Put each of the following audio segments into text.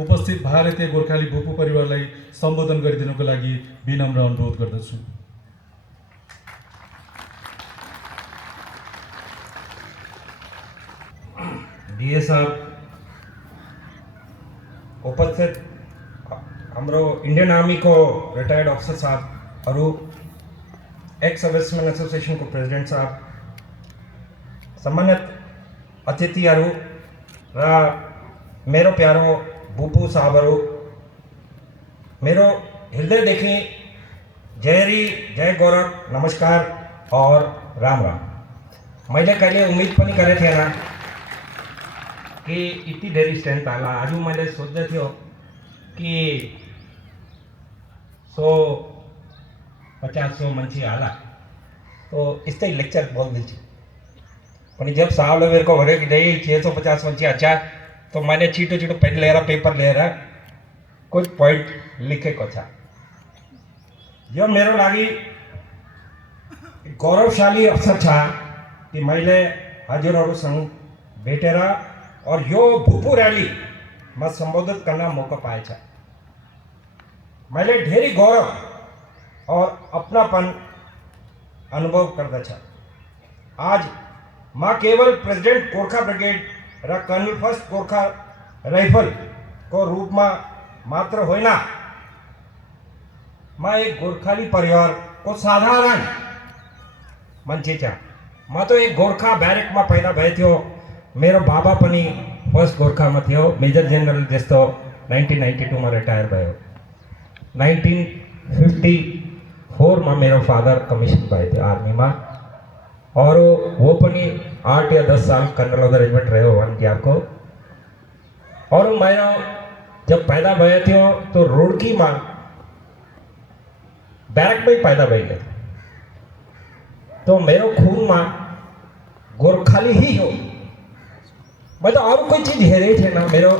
उपस्थित भारतीय गोर्खाली भूपू परिवारलाई सम्बोधन गरिदिनुको लागि विनम्र अनुरोध गर्दछु। डीए साहब, उपस्थित हाम्रो इंडियन आर्मी को रिटायर्ड ऑफिसर साहब और एक्स सर्विसमैन एसोसिएशन को प्रेसिडेंट साहब, सम्मानित अतिथिहरू र मेरो प्यारो भूपू साहबहरू, मेरो हृदयदेखि जयरी जय गोरख नमस्कार और राम राम। मैले कहिले उम्मीद पनि गरेको थिएन कि यति धेरै स्ट्रेन्थ आला। आज मैले सोच्दै थियो कि 150-100 मान्छे आला तो यस्तै लेक्चर बोलिदिन्छु। पनि जब साहबले मेरे को भन्यो कि नहीं 650 मान्छे अच्छा, तो मैंने छिटो छिटो पेन लिएर पेपर लिएर कुछ पॉइंट लेखेको छ। यो मेरो लागि गौरवशाली अवसर छ कि मैले हजुरहरूसँग भेटेर और यो भूपू र्यालीमा सम्बोधित गर्न मौका पाएछ। मैले धेरै गौरव और अपनापन अनुभव गर्दछ। आज म केवल प्रेसिडेंट गोर्खा ब्रिगेड र कर्नल फर्स्ट गोर्खा राइफल को रूप में मात्र होइन, मैं एक गोर्खाली परिवार को साधारण मान्छे छ। म तो एक गोर्खा बैरक में पैदा भए थियो। मेरो बाबा पनि फर्स्ट गोर्खा में थियो, मेजर जनरल जस्तो 1992 में रिटायर भयो। 1954 में मेरो फादर कमिशन भए थियो आर्मी में और वो पनि 8 या 10 साल कर्नल ऑफ द रेजिमेंट रहे वन ग्याप को। और मेरो जब पैदा भए थियो तो रुड़की में बैरक में पैदा भए गए। तो मेरो खून में गोर्खाली ही हो। मैं तो और कोई चीज हेरे थे ना। मेरो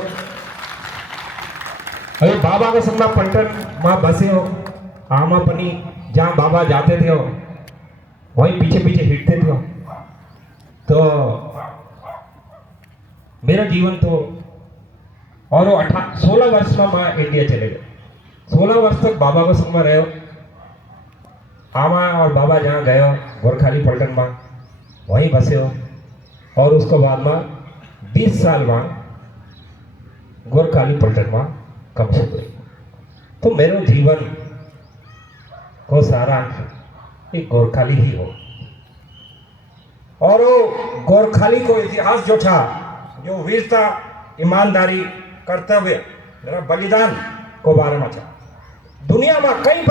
अभी बाबा के संग पलटन में बसे हो, आमा पनि जहाँ बाबा जाते थे वहीं पीछे पीछे हिटते थे। तो मेरा जीवन तो और 16 वर्ष में मैं इंडिया चले गए। 16 वर्ष तक बाबा को संग में रहे। आमा और बाबा जहाँ गए गोरखाली पलटन में वहीं बसे हो और उसको बाद में 20 साल में गोरखाली पलटन में कमिशन हुई। तो मेरे जीवन को सारा एक गोरखाली ही हो। और वो गोरखाली को इतिहास जो था, जो वीरता, ईमानदारी, कर्तव्य मेरा बलिदान को बारे में था। दुनिया में कहीं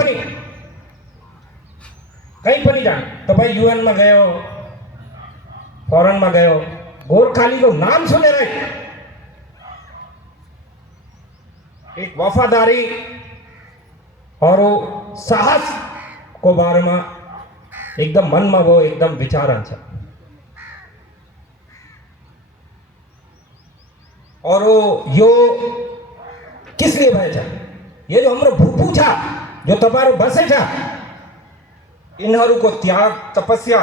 पनि जान तो भाई यूएन में गए हो, फॉरेन में गए हो, गोरखाली को नाम सुने रहे। एक वफादारी और वो साहस को बारे में एकदम मन में वो एकदम विचारण छ। और वो यो किस लिए भए छ? ये जो हाम्रो भूपू छ, जो तपाईहरु बसे छ, इन्हरु को त्याग, तपस्या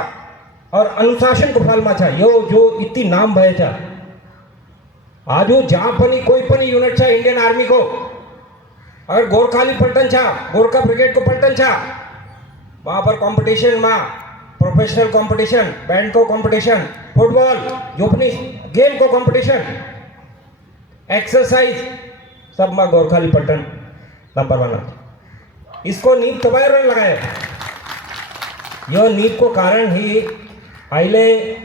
और अनुशासन को फल में छ। यो जो इतनी नाम भए छ। आज जहाँ पनि कोई पनि यूनिट छ इंडियन आर्मी को, अगर गोरखाली पलटन छ, गोरखा ब्रिगेड को पलटन छ, वहाँ पर कंपटीशन में प्रोफेशनल कंपटीशन, बैंड को कंपटीशन, फुटबॉल जो पनि गेम को कंपटीशन, एक्सरसाइज सब में गोरखाली पलटन नंबर 1। इसको नींव तपाईहरुले लगाए। यो नींव को कारण ही अहिले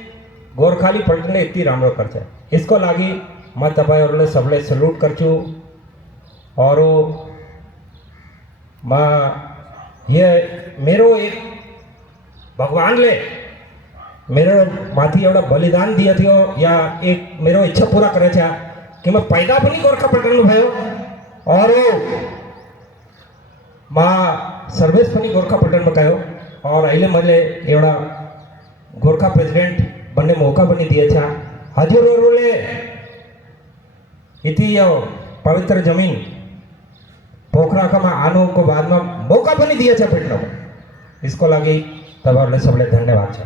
गोरखाली पलटनले यति राम्रो गर्छ। इसको लागि म तपाईहरुले सबले सल्युट गर्छु। और ये मेरो एक भगवानले मेरो माथि एउटा बलिदान दिए थियो या एक मेरो इच्छा पूरा करे छ कि मैं पैदा पनि गोरखा पलटन भयो और म सर्भिस पनि गोरखा पलटन में गयो और अहिले मैले एउटा गोरखा प्रेसिडेंट बन्ने मौका पनि दिएछ। हजुरहरूले यति यो पवित्र जमीन पोखराका में आने को बाद में मौका पनि दिएछ भेट्न। इसको लागि तपाईहरुले सबले धन्यवाद छ।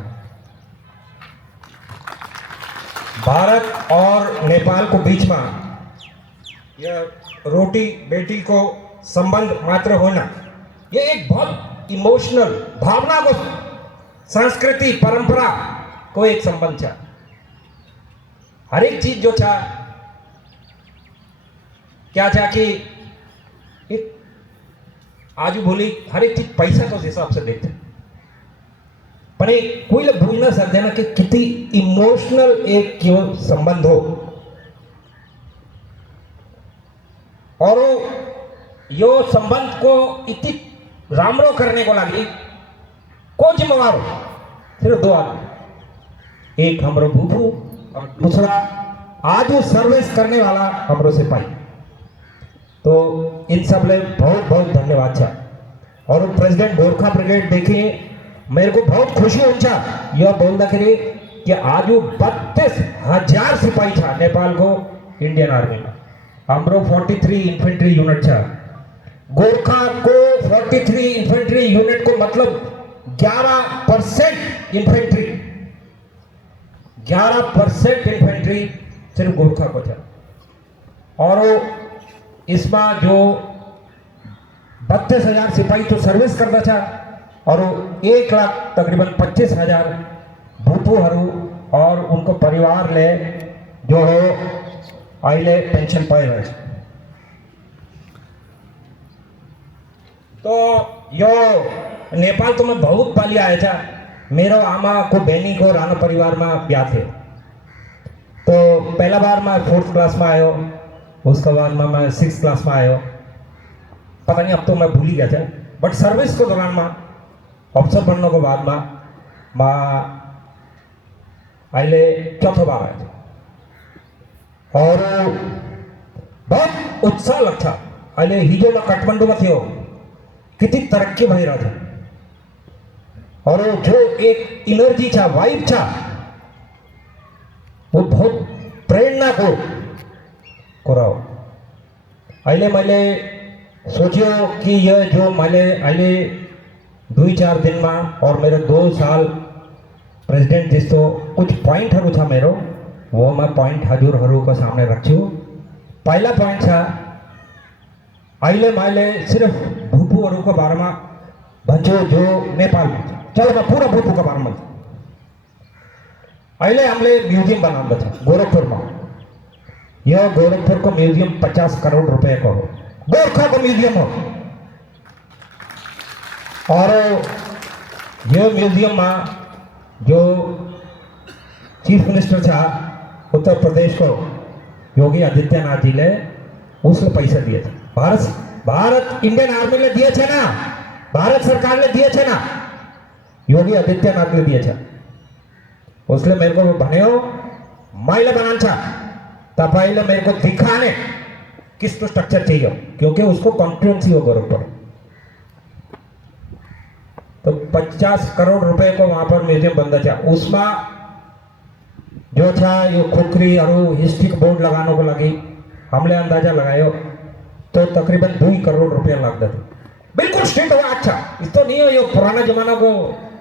भारत और नेपाल को बीच में यह रोटी बेटी को संबंध मात्र होना, ये एक बहुत इमोशनल भावना को, संस्कृति परंपरा को एक संबंध था। हर एक चीज जो था क्या था कि एक आजू बोली हर एक चीज पैसा के हिसाब से देखते, पर एक कोई लोग भूल ना सकते ना कि कितनी इमोशनल एक क्यों संबंध हो। और यो संबंध को इतनी रामरो करने को लगी को जिम्मेवार हो, सिर्फ दो आदमी, एक हमरो भूपू और दूसरा आज वो सर्विस करने वाला हमरो सिपाही। तो इन सब ले बहुत बहुत धन्यवाद छा। और प्रेसिडेंट गोरखा ब्रिगेड देखिए, मेरे को बहुत खुशी होचा यह बोल रहे कि आज वो 32,000 सिपाही था नेपाल को इंडियन आर्मी में। हमरो 43 इन्फेंट्री यूनिट था, गोरखा को 43 इन्फेंट्री यूनिट को मतलब 11% इन्फेंट्री, 11% इन्फेंट्री सिर्फ गोरखा को था। और इसमें जो 32,000 सिपाही तो सर्विस करता था और 1 लाख तकरीबन 25,000 भूपूहरू और उनको परिवार ले जो है आइले पेंशन पाए रहे। तो यो नेपाल तो मैं बहुत पाली आया था, मेरा आमा को बहनी को राणा परिवार में ब्याह थे। तो पहला बार मैं 4th क्लास में आयो, उसके बाद में मैं 6th क्लास में आयो, पता नहीं अब तो मैं भूल ही गया था। बट सर्विस के दौरान में ऑफिसर बनने के बाद में आइले 4th बार आया था और बहुत उत्साह लगता। आइले हिजो में काठमांडू में थियो, कितनी तरक्की भई रहा था और जो एक एनर्जी था, वाइब था, वो बहुत प्रेरणा को रहो। आइले मैंने सोचियो कि यह जो मैंने आइले 2-4 दिन में और मेरे 2 साल प्रेसिडेंट जिस तो कुछ पॉइंट हरू था मेरो, वो मैं पॉइंट हजूर हरू को सामने रखी। पहला पॉइंट था आइले माइले सिर्फ भूपू हरू के बारे में भंजो जो नेपाल में। चलो मैं पूरा भूपू के बारे में आइले हमले म्यूजियम बनाना था गोरखपुर में। यह गोरखपुर को म्यूजियम 50 करोड़ रुपए का हो, गोरखा को म्यूजियम हो। और यह म्यूजियम में जो चीफ मिनिस्टर था उत्तर प्रदेश को योगी आदित्यनाथ जी ने उसको पैसा दिए थे। भारत इंडियन आर्मी ने दिए थे ना, भारत सरकार ने दिए थे ना, योगी आदित्यनाथ ने दिए थे। उसने मेरे को भन्यो माइला बनाना था, तब आइले मेरे को दिखाने किस तो स्ट्रक्चर चाहिए, क्योंकि उसको कॉन्स्टिट्यूंसी हो गोरखपुर। तो 50 करोड़ रुपए को वहां पर म्यूजियम बनता था। उसमें जो था ये खुखरी और हिस्ट्री बोर्ड लगाने को लगी, हमने अंदाजा लगायो तो तकरीबन 2 करोड़ रुपया लगता था। बिल्कुल स्ट्रिक्ट हुआ, अच्छा इस तो नहीं हो ये पुराना जमाना को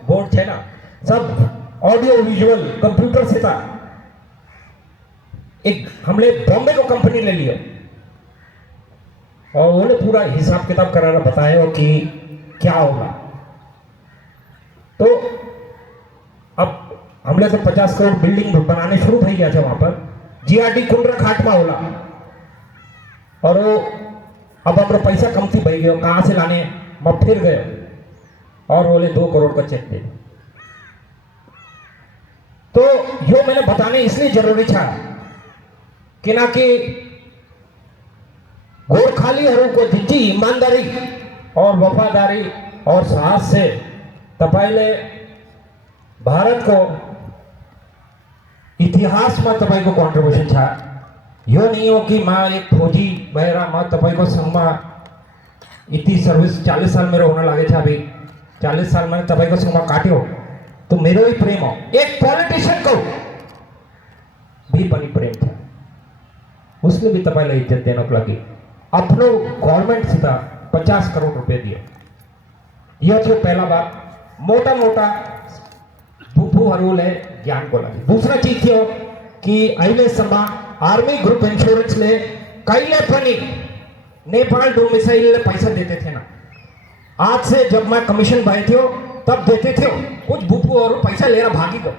बोर्ड थे ना, सब ऑडियो विजुअल कंप्यूटर से था। एक हमने बॉम्बे को कंपनी ले लिया और उन्होंने पूरा हिसाब किताब कराना बताया कि क्या होगा। तो अब हमने तो 50 करोड़ बिल्डिंग बनाने शुरू हो गया था वहां पर, जीआरडी कुंडरा घाट में होला। और वो अब हमारा पैसा कमती बह गया, कहाँ से लाने, मैं फिर गए और बोले 2 करोड़ का चेक दे। तो यो मैंने बताने इसलिए जरूरी था कि ना कि गोरखाली हरू को जितनी ईमानदारी और वफादारी और साहस से तपाईले भारत को इतिहास में तपाई को कॉन्ट्रीब्यूशन था। यो नहीं हो कि मैं एक फौजी बहरा मैं तपाई को संग में इतनी सर्विस 40 साल मेरे होने लगे था। अभी 40 साल मैंने तपाई को संग में काट्यो तो मेरो ही प्रेम हो। एक पॉलिटिशियन को भी बड़ी प्रेम था, उसने भी तपाई ला इज्जत देने को लगी। अपनो गवर्नमेंट से 50 करोड़ रुपए दिए। यह जो पहला बात मोटा मोटा भूपू हरूले ज्ञान को लगे। दूसरा चीज थियो कि अहिले सम्म आर्मी ग्रुप इंश्योरेंस ले कहिले पनि नेपाल डोमिसाइल पैसा देते थे ना। आज से जब मैं कमीशन भाई थे तब देते थे कुछ भूपू और पैसा लेना भागी को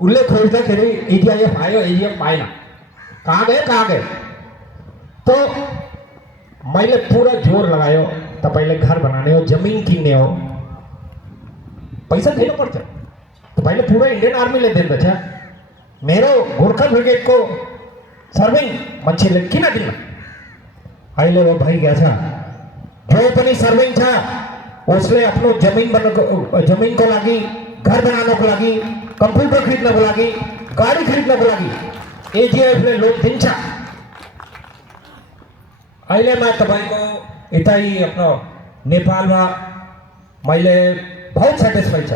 उल्लेख खोजता कि एजीआईएफ आयो एजीएफ आए ना कहाँ गए। तो मैंने पूरा जोर लगायो तो पहले घर बनाने हो जमीन किनने हो पैसा देना पड़ता। तो पहले पूरा इंडियन आर्मी ले देना था मेरो गोरखा ब्रिगेड को सर्विंग मच्छी ले किना दिना आइले वो भाई गया था जो अपनी सर्विंग था उसने अपनो जमीन को लागी घर बनाने को लागी कंप्यूटर खरीदने को लागी गाड़ी खरीदने को लागी एजीएफ ने लोन दिनचा अहिले मैं तपाईँको यता ही अपना नेपाल में मैले बहुत सेटिस्फाइड छ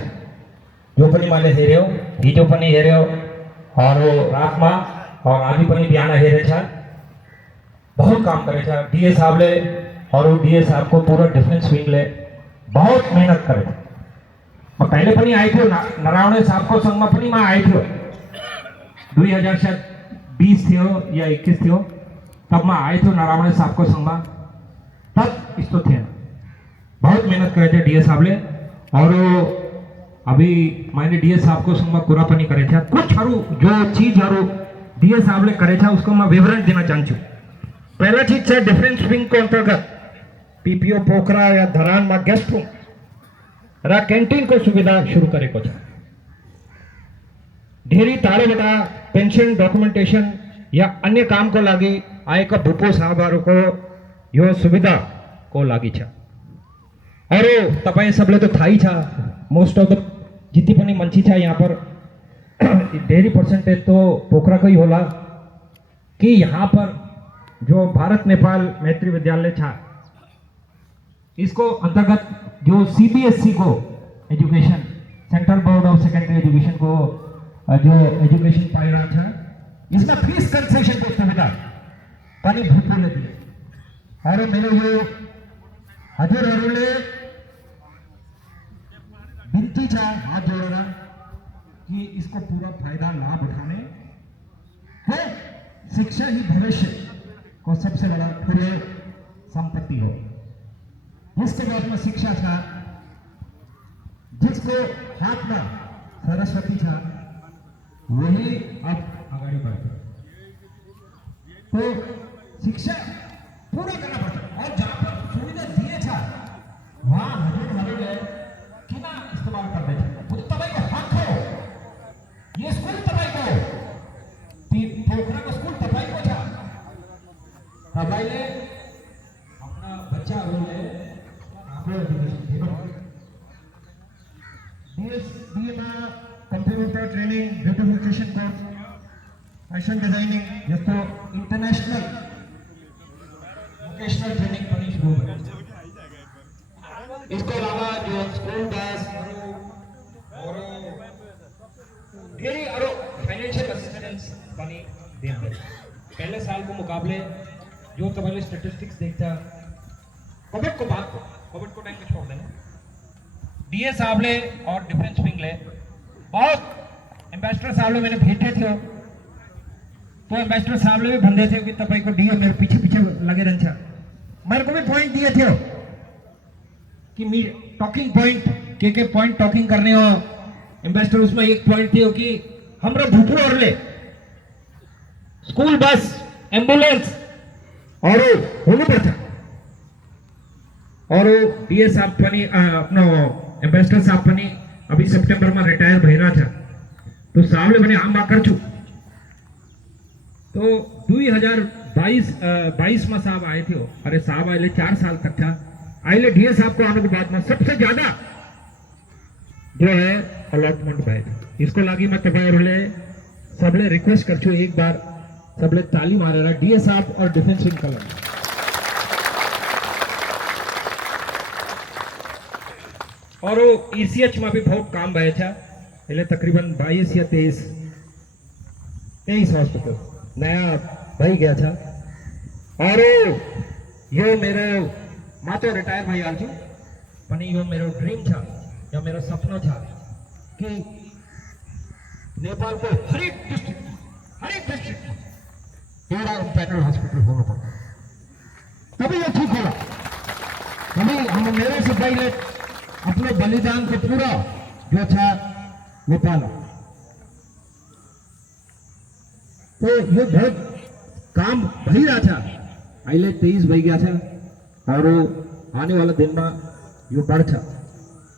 यो पनि मैले हेऱ्यो हिजो पनि हेऱ्यो और रात में और आज पनि बिहान हेरेछ बहुत काम करेछ डीए साहब ले और डीए साहब को पूरा डिफेंस विंग ले बहुत मेहनत करे। मैं पहले पनि आए थे नारायण साहब को संग में पनि मैं आए थे 2020 थियो या 21 थियो तब मैं आए थे नारायण साहब को संग में तब इस्तो थे बहुत मेहनत करे थे डीए साहब ले और अभी मैंने डीए साहब को संग में पूरा पनि करे थे कुछ जो चीज डीए साहब ले करे था उसको मैं विवरण देना चाहूँ। पहला चीज है डिफेंस विंग को अंतर्गत पीपीओ पोखरा या धरान में गेस्ट रूम रा कैंटीन को सुविधा शुरू करे को ढेरी तारे बटा पेंशन डॉक्यूमेंटेशन या अन्य काम को लागी आय का भूपो साहब को यो सुविधा को लागी छा। अरे तपाईं सबले तो थाई छा मोस्ट ऑफ द जितनी पनि मंची छा यहाँ पर ढेरी परसेंटेज तो पोखरा का ही होला कि यहाँ पर जो भारत नेपाल मैत्री विद्यालय था इसको अंतर्गत जो सीबीएसई को education central board of secondary education को जो एजुकेशन पाई रहा था इसमें फीस कंसेशन को सुविधा पानी भूपू ने दिए और मेरे यो हजुरहरूले बिन्ती छ हाथ जोड़ना कि इसको पूरा फायदा लाभ उठाने है शिक्षा ही भविष्य को सबसे बड़ा ठुलो संपत्ति हो। जिसके बाद में शिक्षा था जिसको हाथ में सरस्वती था वही अब आगे बढ़ते तो शिक्षा पूरा करना पड़ता और जहां पर सुविधा दिए था वहां हजुरहरूले किन इस्तेमाल करते थे तपाईँको हक हो ये स्कूल तपाईँको पोखरा को स्कूल तपाईँको छ तपाईँले अपना बच्चाहरूले आफ्नो डीएमा computer training beautification course fashion designing जस्तो इन्टरनेशनल वोकेशनल ट्रेनिङ पनि शुरू भयो। इसको अलावा जो स्कूल बस और ढेरी और फाइनेंशियल असिस्टेंस पनि देंगे। पहले साल को मुकाबले जो तबले स्टैटिस्टिक्स देखता कोविड को टाइम पे छोड़ देना डीए साहब ले और डिफेंस विंग ले बहुत एम्बेसडर साहब ले मैंने भेजे थे तो एम्बेसडर साहब ले भी बंदे थे कि तब को डीए मेरे पीछे लगे रहना मेरे को भी पॉइंट दिए थे कि टॉकिंग पॉइंट के पॉइंट टॉकिंग करने हो एम्बेसडर उसमें एक पॉइंट थे कि हमरा भूपू और ले स्कूल बस एम्बुलेंस और होने पड़ता और डीए साहब पनि अपना एम्बेसडर साहब पनि अभी सितंबर में रिटायर भइरा था तो साहब ले भने आम कर छु तो 2022 में साहब आए थे अरे साहब आए 4 साल तक था आइले डीए साहब को आने के बाद में सबसे ज्यादा जो है अलॉटमेंट भाई इसको लागी मैं तबाले सबले रिक्वेस्ट कर छु एक बार सबले ताली मारे रहा डीए साहब और डिफेंस विंग का लगा और ईसीएच में भी बहुत काम भाई था पहले तकरीबन 22 या 23 हॉस्पिटल नया भाई गया था और यो मेरो मैं तो रिटायर भाई आज पनि यो मेरो ड्रीम था या मेरो सपना था कि नेपाल को हर एक डिस्ट्रिक्ट एउटा इम्पेरियल हॉस्पिटल होना पड़ता तभी अभी हम मेरे से पहले अपने बलिदान को पूरा जो था वो पाला। तो ये बहुत काम भई रहा था, पहले 23 भई गया था और आने वाला दिन में ये बढ़ था।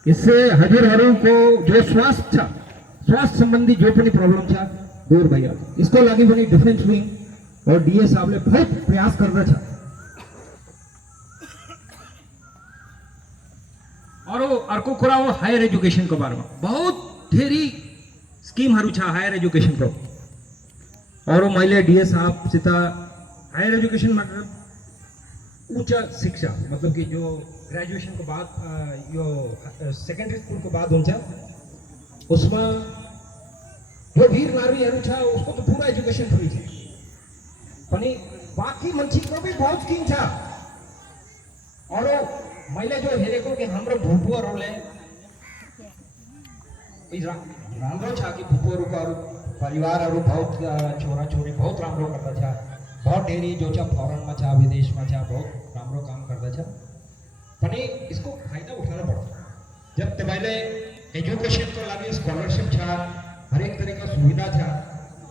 इससे हजूर को जो स्वास्थ्य संबंधी जो भी प्रॉब्लम था दूर भैया इसको लगी बनी डिफेंस विंग और डीए साहब ने बहुत प्रयास कर रहा था। और अर्को कुरा वो हायर एजुकेशन को बारे में बहुत ढेरी स्कीम हरू छा हायर एजुकेशन को। और वो मैले डीए साहब सीता हायर एजुकेशन मतलब उच्च शिक्षा मतलब कि जो ग्रेजुएशन के बाद यो सेकेंडरी स्कूल के बाद हुन्छ उसमें जो वीर नारी हरू छा उसको तो पूरा एजुकेशन फ्री था पनि बाकी मान्छे को भी बहुत स्कीम था। और मैले जो हेरेको कि हाम्रो भुपुहरूले राम्रो छ कि भुपुहरूको परिवारहरू बहुत छोरा छोरी बहुत राम्रो गर्दछ, बहुत ढेरी जो छ फॉरेनमा छ विदेशमा छ बहुत राम्रो काम गर्दछ पनि इसको फाइदा उठाना पर्छ। जब तपाईँले एजुकेशनको लागि स्कॉलरशिप छ हरेक तरिका सुविधा छ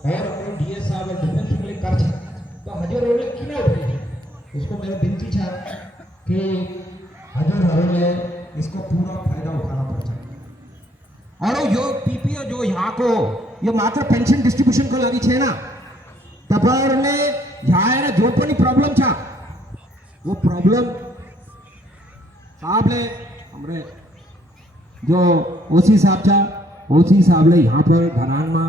और हाम्रो डीएस साहब डिफेन्सले गर्छ तो हजुरहरूले किन उठाइदिनु। उसको मेरो बिन्ती छ कि हजुरहरूले इसको पूरा फायदा उठाना पड़ता है। और यो पीपीओ जो यहाँ को यो मात्र पेंशन डिस्ट्रीब्यूशन को लगी छे ना तपाईँहरूले यहाँ जो पनि प्रॉब्लम छ वो प्रॉब्लम साहबले हमरे जो ओसी साहब छ ओसी साहबले यहाँ पर घरान में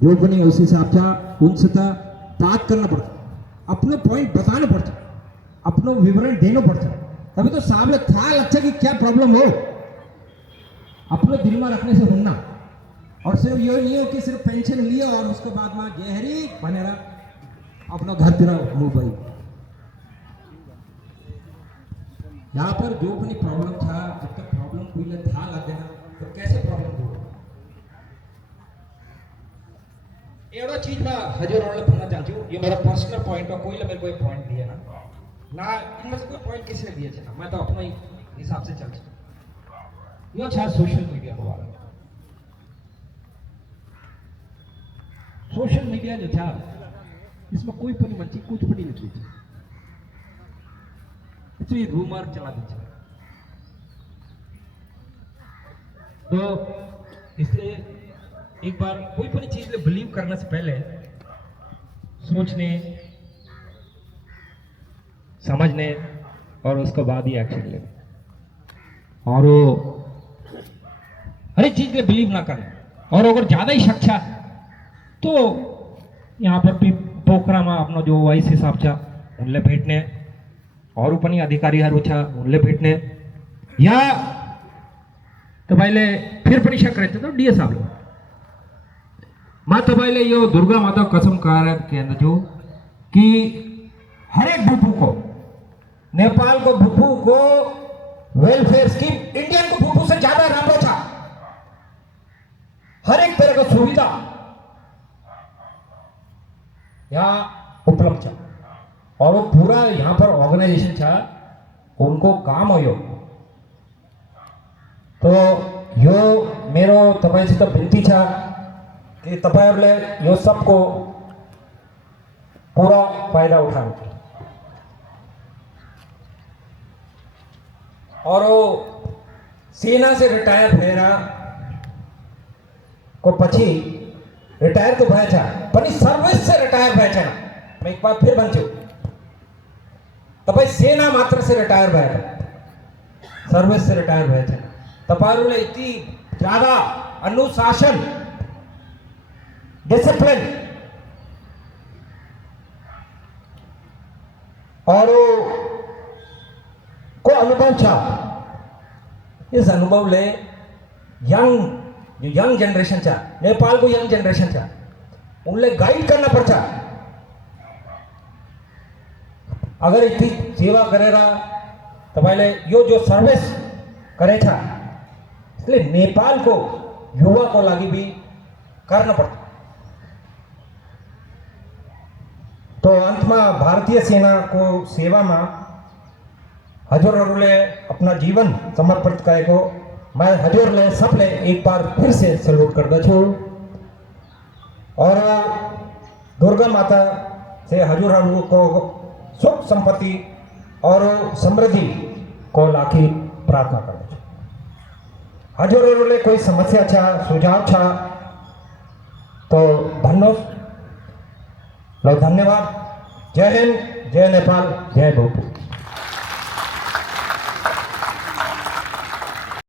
जो पनि ओसी साहब छ उनसे बात करना पड़ता, अपने पॉइंट बताना पड़ता, अपना विवरण देना पड़ता, तभी तो साहब ने ख्याल अच्छा कि क्या प्रॉब्लम हो अपने दिल में रखने से होना। और सिर्फ ये नहीं हो कि सिर्फ पेंशन लिया और उसके बाद में गहरी बनेरा अपना घर तेरा मुंह भाई। यहाँ पर जो भी प्रॉब्लम था जब तक प्रॉब्लम कोई ने था लग देना तो कैसे प्रॉब्लम हो एवढा चीज में हजुर भन्न चाहूँ। ये मेरा पर्सनल पॉइंट हो, कोई मेरे को एक पॉइंट दिए ना इनमें से कोई पॉइंट किसी ने दिए थे ना, मैं तो अपने हिसाब से चल यो छा सोशल मीडिया को बारे में। सोशल मीडिया जो था इसमें कोई पनि मान्छे कुछ पनि नहीं थी, तो ये रूमर चला दीजिए। तो इसलिए एक बार कोई पनि चीज में बिलीव करने से पहले सोचने समझने और उसके बाद ही एक्शन ले और हर एक चीज में बिलीव ना करना। और अगर ज्यादा ही शक था तो यहाँ पर भी पोखरा में अपना जो वाइस हिसाब था उनले भेटने और पनि अधिकारीहरू छ उनले भेट्ने या तपाईँले फिर पनि शक रहेछ तो डीएस साहबले म तपाईँले यो दुर्गा माता कसम खाएर कहन्छु कि हरेक भुपू को नेपाल को भुपू को वेलफेयर स्कीम इंडियन को भुपू से ज्यादा राम्रो था, हर एक तरह का सुविधा यहाँ उपलब्ध है। और वो पूरा यहाँ पर ऑर्गेनाइजेशन था उनको काम हो यो तो यो मेरो तपाईसित बिन्ती छ कि तपाईहरुले यो सबको पूरा फायदा उठाउनु। और वो सेना से रिटायर भएर को पछि रिटायर तो भएछ पनि सर्भिस से रिटायर भएछ। मैं एक बार फिर भन्छु तपाईं सेना मात्र से रिटायर भएर सर्भिस से रिटायर भएछ। तपाईहरुले यति ज्यादा अनुशासन डिसिप्लिन और को अनुभव छ। इस अनुभवले यंग जनरेशन छ नेपाल को यंग जनरेशन छ उनले गाइड करना पर्छ। अगर इतनी सेवा गरेर तपाईले यो जो सर्भिस गरेछ इसलिए नेपाल को युवा को लागि भी करना पर्छ। तो अंत में भारतीय सेना को सेवा में हजुरहरूले अपना जीवन समर्पित गरेको मैं हजुरले सबले एक बार फिर से सल्यूट गर्दछु और दुर्गा माता से हजुरहरूको सुख सम्पत्ति और समृद्धि को लाखी प्रार्थना गर्दछु। हजुरहरूले कोही समस्या छ सुझाव छ तो भन्नुहोस्। ल धन्यवाद। जय हिंद, जय नेपाल, जय भोजपुर।